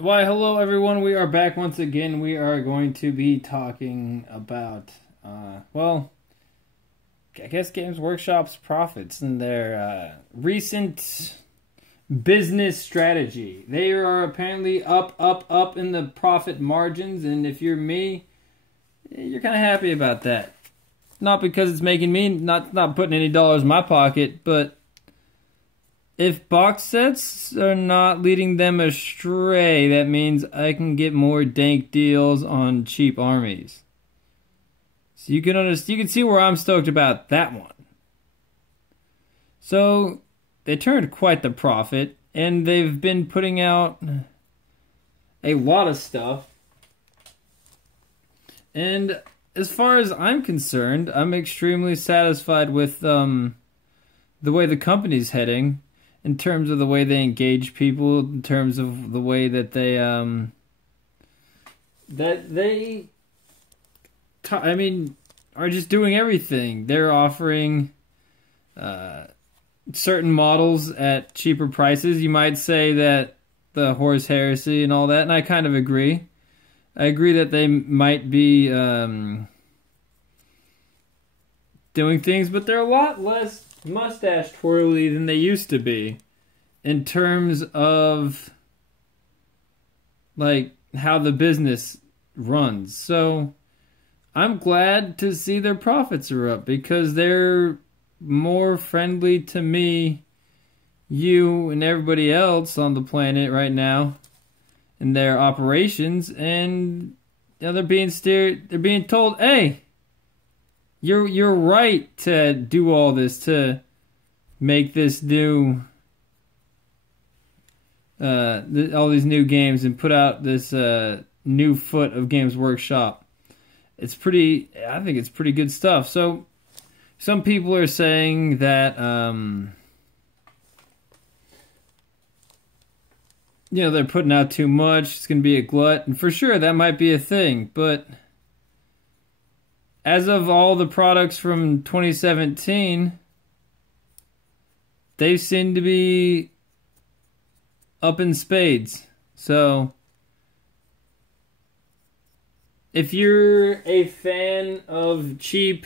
Why, hello everyone. We are back once again. We are going to be talking about, well, I guess Games Workshop's profits and their recent business strategy. They are apparently up in the profit margins, and if you're me, you're kind of happy about that. Not because it's making me not putting any dollars in my pocket, but if box sets are not leading them astray, that means I can get more dank deals on cheap armies. So you can see where I'm stoked about that one. So they turned quite the profit, and they've been putting out a lot of stuff. And as far as I'm concerned, I'm extremely satisfied with the way the company's heading. In terms of the way they engage people, in terms of the way that they are just doing everything. They're offering certain models at cheaper prices. You might say that the Horse Heresy and all that, and I kind of agree. I agree that they might be doing things, but they're a lot less mustache twirly than they used to be in terms of like how the business runs. So I'm glad to see their profits are up because they're more friendly to me, you, and everybody else on the planet right now in their operations, and they're being told, hey, You're right to do all this, to make this new, all these new games and put out this new foot of Games Workshop. I think it's pretty good stuff. So some people are saying that, they're putting out too much. It's going to be a glut. And for sure, that might be a thing, but as of all the products from 2017, they seem to be up in spades. So, if you're a fan of cheap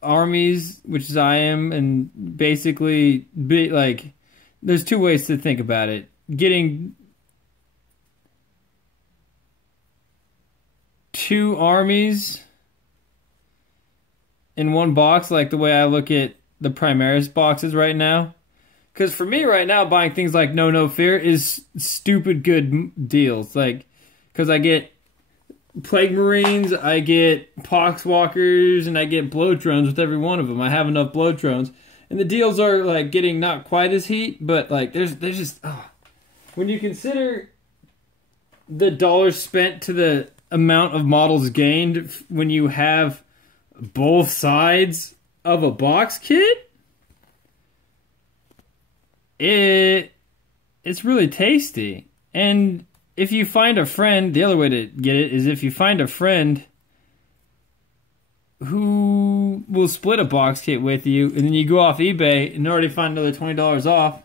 armies, which is I am, and basically, there's two ways to think about it. Getting two armies in one box, like the way I look at the Primaris boxes right now. Because for me right now, buying things like No Fear is stupid good deals. Like, because I get Plague Marines, I get Poxwalkers, and I get Blow Drones with every one of them. I have enough Blow Drones. And the deals are like getting not quite as heat, but like there's just... When you consider the dollars spent to the amount of models gained when you have both sides of a box kit, it's really tasty. And if you find a friend, the other way to get it is if you find a friend who will split a box kit with you, and then you go off eBay and already find another $20 off.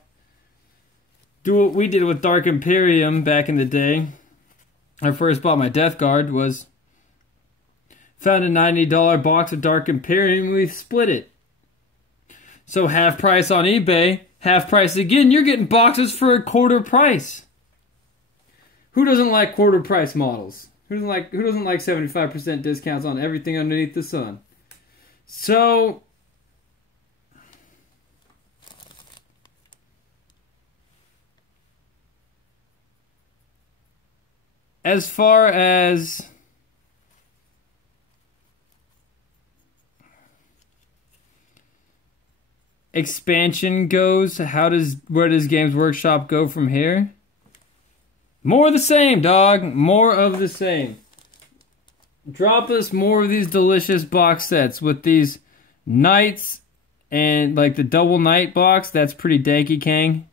Do what we did with Dark Imperium back in the day. I first bought my Death Guard was found a $90 box of Dark Imperium, we split it. So half price on eBay, half price again, you're getting boxes for a quarter price. Who doesn't like quarter price models? Who doesn't like 75% discounts on everything underneath the sun? So as far as expansion goes, where does Games Workshop go from here? More of the same, dog. More of the same. Drop us more of these delicious box sets with these knights and like the double knight box. That's pretty danky kang.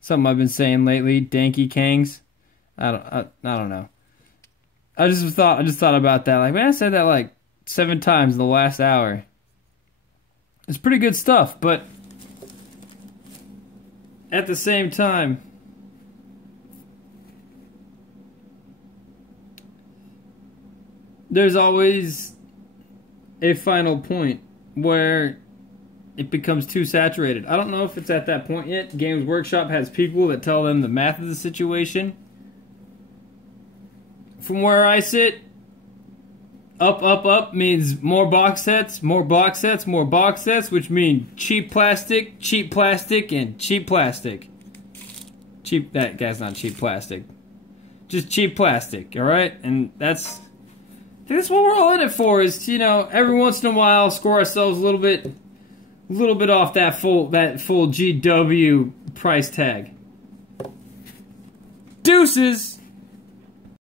Something I've been saying lately, danky kangs. I don't know. I just thought about that. Like, man, I said that like 7 times in the last hour. It's pretty good stuff, but at the same time, there's always a final point where it becomes too saturated. I don't know if it's at that point yet. Games Workshop has people that tell them the math of the situation. From where I sit, up means more box sets, more box sets, more box sets, which mean cheap plastic, and cheap plastic. Cheap, that guy's not cheap plastic. Just cheap plastic, alright? And that's what we're all in it for, is, you know, every once in a while score ourselves a little bit off that full GW price tag. Deuces!